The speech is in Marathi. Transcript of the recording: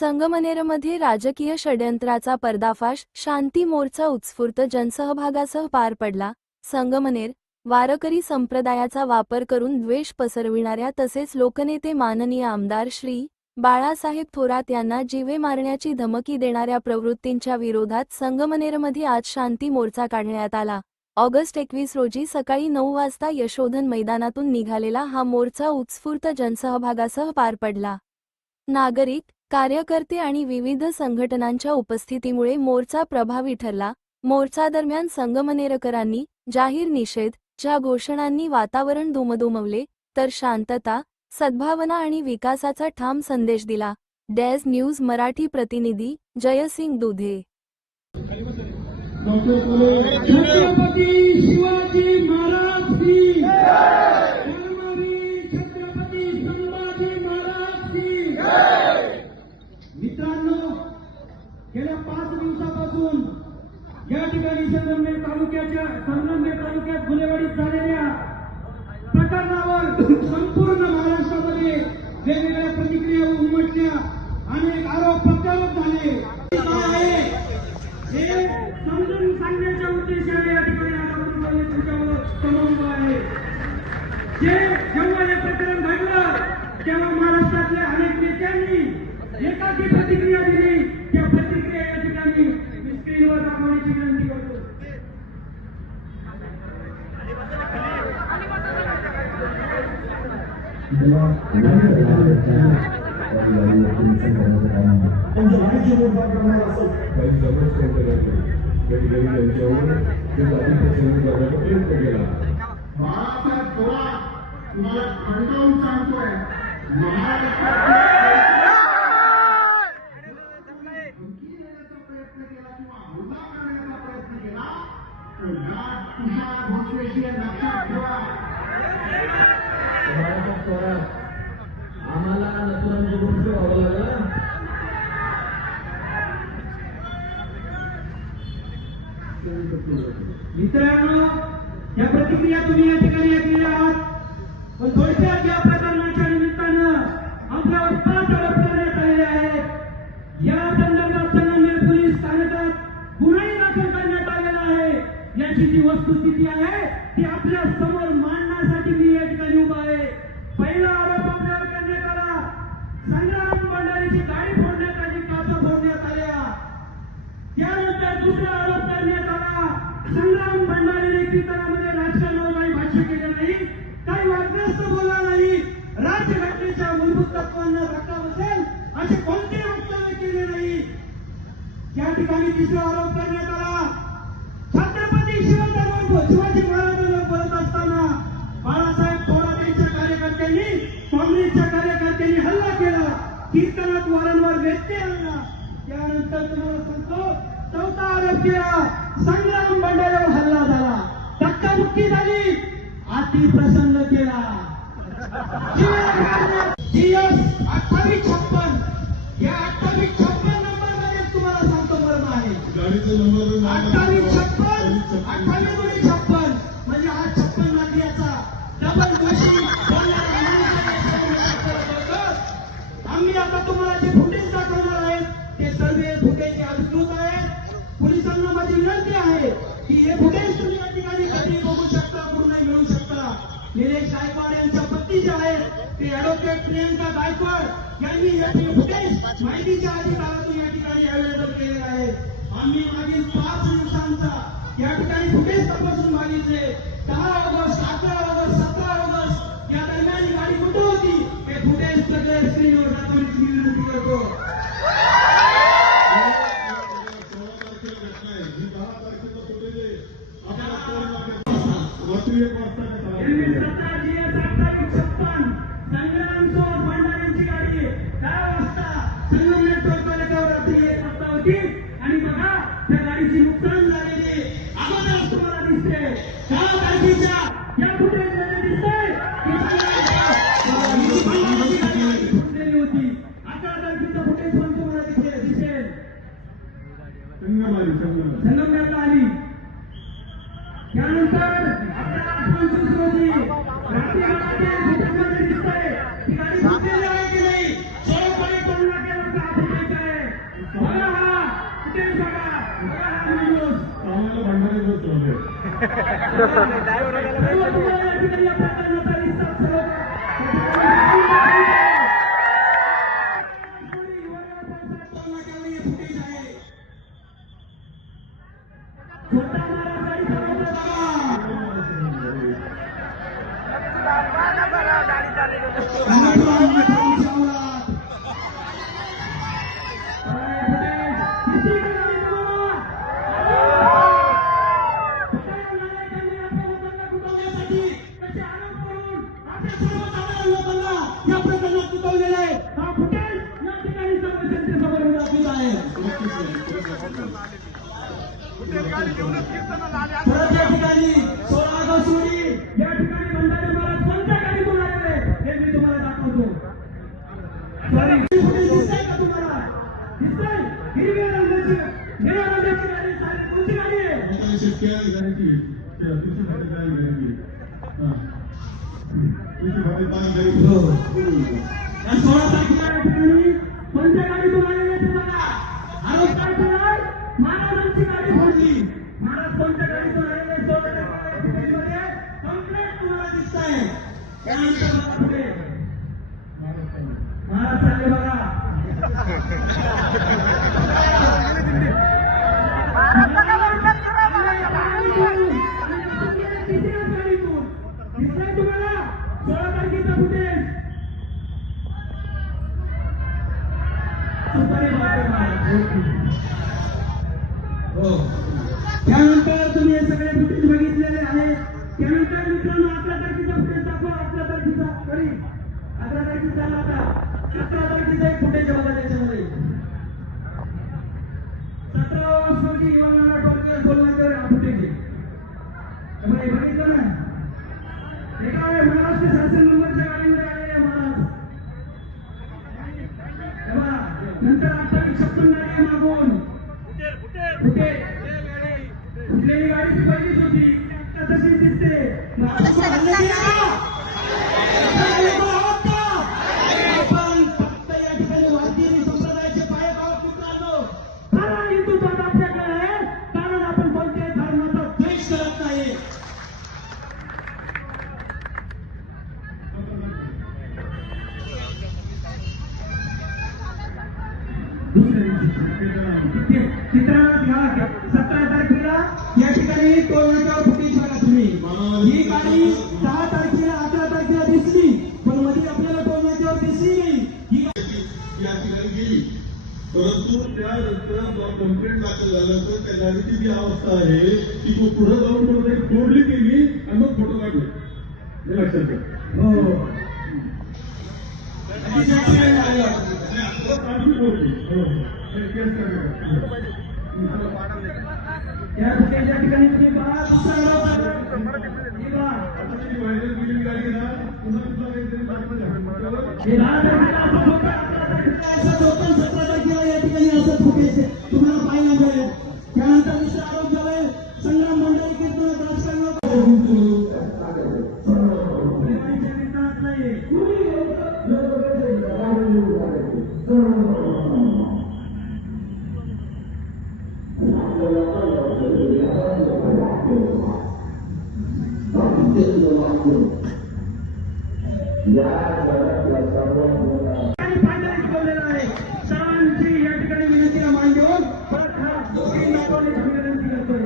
संगमनेरमध्ये राजकीय षड्यंत्राचा पर्दाफाश, शांती मोर्चा उत्स्फूर्त जनसहभागासह पार पडला. संगमनेर वारकरी संप्रदायाचा वापर करून द्वेष पसरविणाऱ्या तसेच लोकनेते माननीय आमदार श्री बाळासाहेब थोरात यांना जीवे मारण्याची धमकी देणाऱ्या प्रवृत्तींच्या विरोधात संगमनेरमध्ये आज शांती मोर्चा काढण्यात आला. ऑगस्ट 21 रोजी सकाळी 9 वाजता यशोधन मैदानातून निघालेला हा मोर्चा उत्स्फूर्त जनसहभागासह पार पडला. नागरिक, कार्यकर्ते आणि विविध संघटनांच्या उपस्थितीमुळे मोर्चा प्रभावी ठरला. मोर्चादरम्यान संगमनेरकरांनी जाहीर निषेध च्या घोषणांनी वातावरण दुमदुमवले, तर शांतता, सद्भावना आणि विकासाचा ठाम संदेश दिला. डेज न्यूज मराठी प्रतिनिधी जयसिंग दुधे. छत्रपती शिवाजी महाराज की जय. छत्रपती संभाजी महाराज की जय. मित्रांनो, गेल्या 5 दिवसापासून या ठिकाणी संगमनेर तालुक्यात गुन्हेगारीत झालेल्या प्रकरणावर संपूर्ण महाराष्ट्रामध्ये वेगवेगळ्या प्रतिक्रिया उमटल्या. अनेक आरोप प्रत्यारोप झाले. हे समजून सांगण्याच्या उद्देशाने या ठिकाणी आता तुमच्यावर समोर आहे. जेव्हा हे प्रकरण घडलं तेव्हा महाराष्ट्रातल्या अनेक नेत्यांनी एकाची प्रतिक्रिया दिली. त्या प्रतिक्रिया या ठिकाणी मी स्क्रीनवर दाखवण्याची विनंती करतो. बाळासाहेब थोरात तुम्हाला खंडावून सांगतोय, प्रयत्न केला किंवा हल्ला करण्याचा प्रयत्न केला तर तुषार भोसलेशी लक्षात ठेवा. बाळासाहेब थोरात आम्हाला नसरांची गोष्ट व्हावं लागलं. मित्रांनो, या प्रतिक्रिया तुम्ही या ठिकाणी ऐकलेल्या आहात. पण थोडक्यात या प्रकरणाच्या निमित्तानं आपल्यावर 5 आरोप करण्यात आलेले आहेत. या संदर्भात संगमनेर पोलीस स्थानकात गुन्हाही दाखल करण्यात आलेला आहे. याची जी वस्तुस्थिती आहे ती आपल्या समोर मांडण्यासाठी मी या ठिकाणी उभा आहे. पहिला आरोप आपल्यावर करण्यात आला, संग्राम भंडारीची गाडी फोडण्यात आली, काचा फोडण्यात आल्या. त्यानंतर दुसरा आरोप करण्यात आला, संग्राम भंडारीने कीर्तनामध्ये राजकारणावर काही भाष्य केले नाही, काही वादग्रस्त बोलला नाही, राज्यघटनेच्या मूलभूत तत्वांना धक्का बसेल असे कोणतेही वक्तव्य केले नाही. या ठिकाणी तिसरा आरोप करण्यात आला, छत्रपती शिवाजी महाराजांवर बोलत असताना बाळासाहेब थोरात यांच्या कार्यकर्त्यांनी, काँग्रेसच्या कार्यकर्त्यांनी हल्ला केला, कीर्तनात वारंवार व्यत्यय आणला. त्यानंतर तुम्हाला सांगतो, चौथा आरोप केला, संग्राम भंडारीवर हल्ला झाला, धक्काबुक्की झाली, अति प्रसंग केला. GS 2856 या 2856 नंबर मध्ये तुम्हाला सांगतो मर्म आहे. 2856 म्हणजे हा 56 नागरिकाचा डबल दोषी. आम्ही आता तुम्हाला जे फुटेज दाखवणार आहेत ते सर्व फुटेज अधिकृत आहेत. पोलिसांना माझी विनंती आहे की हे फुटेज तुम्ही या ठिकाणी कधी बघू शकता, पूर्ण मिळू शकता. निलेश गायकवाड यांच्या पत्नी जे आहेत ते ॲडव्होकेट प्रियंका गायकवाड यांनी हे फुटेज माहितीच्या अधिकारातून या ठिकाणी अवेलेबल केलेलं आहे. आम्ही मागील 5 दिवसांचा या ठिकाणी फुटेज तपासून मागितले. 10 ऑगस्ट, 11 ऑगस्ट, 17 ऑगस्ट या दरम्यान ही गाडी कुठे होती हे फुटेज सगळे स्क्रीनवर दाखवण्याची विनंती करतो. संग्राम भंडारींची गाडी 10 वाजता संगमनेर टोलनाक्यावर रात्री 1 वाजता होती आणि बघा त्या गाडीची नुकसान झालेली अगोदरच तुम्हाला दिसते. 10 तारखेच्या या फुटेजमध्ये दिसतंय फुटलेली होती. 11 तारखेचा फुटेज पण तुम्हाला दिसेल. संगमनेरला आली. त्यानंतर आपल्याला 25 रोजी रात्री फुटेजमध्ये दिसतंय ती गाडी फुटलेली आहे की नाही. 16 टोलनाक्यावरचा हा फुटेज व्हायचं आहे. बघा हा कुठे बघा बघा हा माणूस आम्हाला भांडणारे बोलतो सर्व तुम्हाला या ठिकाणी या प्रकरणाचा विस्तार सर्व छोटा महाराज गाडी या प्रकरणात चुकवलेला आहे. हा फुटेज या ठिकाणी सर्व जनतेसमोर मी दाखवित आहे. परत या ठिकाणी 16 ऑगस्ट रोजी या ठिकाणी बंधारे महाराज कोणत्या गाडीतून आलेले हे मी तुम्हाला दाखवतो. सॉरी फुटेज दिसतंय का तुम्हाला? दिसतंय? हिरव्या रंगाची गाडी सारी कोणती गाडी आहे? शेतकरी गाडीची कृषी गाडी या 16 तारखेला या ठिकाणी कोणत्या गाडीतून आलेले ते बघा. आरोप काय केलाय? महाराजांची गाडी फोडली. महाराज कोणत्या गाडीतून आलेले 16 तारखेला कंप्लेंट तुम्हाला दिसत आहे. त्यानंतर बघा पुढे महाराज चालले बघा. दिसतंय तुम्हाला 16 तारखेचा फुटेज. त्यानंतर तुम्ही हे सगळे फुटेज बघितलेले आहे. त्यानंतर मित्रांनो 11 तारखेचा फुटेज दाखवा. 11 तारखेचा करी 11 तारखेचा आता 17 तारखेचा एक फुटेज बघा त्याच्यामध्ये. 17 ऑगस्ट रोजी इवाना टोळकर बोलण्याकर हा फुटेज आहे. त्यामुळे बघितलं ना हे काय महाराष्ट्र शासन नंबरच्या गाडीमध्ये आलेले महाराज. नंतर 2856 गाडी आहे मागून फुटे फुटलेली गाडी ती पहिलीच होती. आता तशीच दिसते. आपण फक्त या ठिकाणी भारतीय संप्रदायाचे पायक आहोत मित्रांनो. खरा हिंदुत्वात आपल्याकडे आहे कारण आपण कोणत्याही धर्माचा द्वेष करत नाही. चित्रात घ्या 17 तारखेला या ठिकाणी टोलनाक्यावर फुटेज बघा तुम्ही. ही गाडी 10 तारखेला 11 तारखेला दिसली पण मध्ये आपल्याला टोलनाक्यावर दिसली नाही. ही या ठिकाणी गेली परंतु त्यानंतर कंप्लेंट दाखल झालं तर त्या गाडीची जी अवस्था आहे की तो पुढे जाऊन कुठे तोडली गेली आणि मग फोटो काढले हे लक्षात घ्या. हो या फुटेज या ठिकाणी तुम्ही पहा. दुसरा आरोप आहे. ही पहा. व्हायरल केलेली गाडी ना पुन्हा तुला काहीतरी बातमी हे 10 तारखेला असं होतं. 11 तारखेला असं होतं. 17 तारखेला या ठिकाणी असं फुटेज तुम्हाला पाहायला मिळेल. त्यानंतर दुसरा आरोप झालाय संग्राम मंडळी कीर्तन राजकारण सर्वांची या ठिकाणी विनंतीला मान देऊन परत हा दोघी नागरिकांची विनंती करतोय.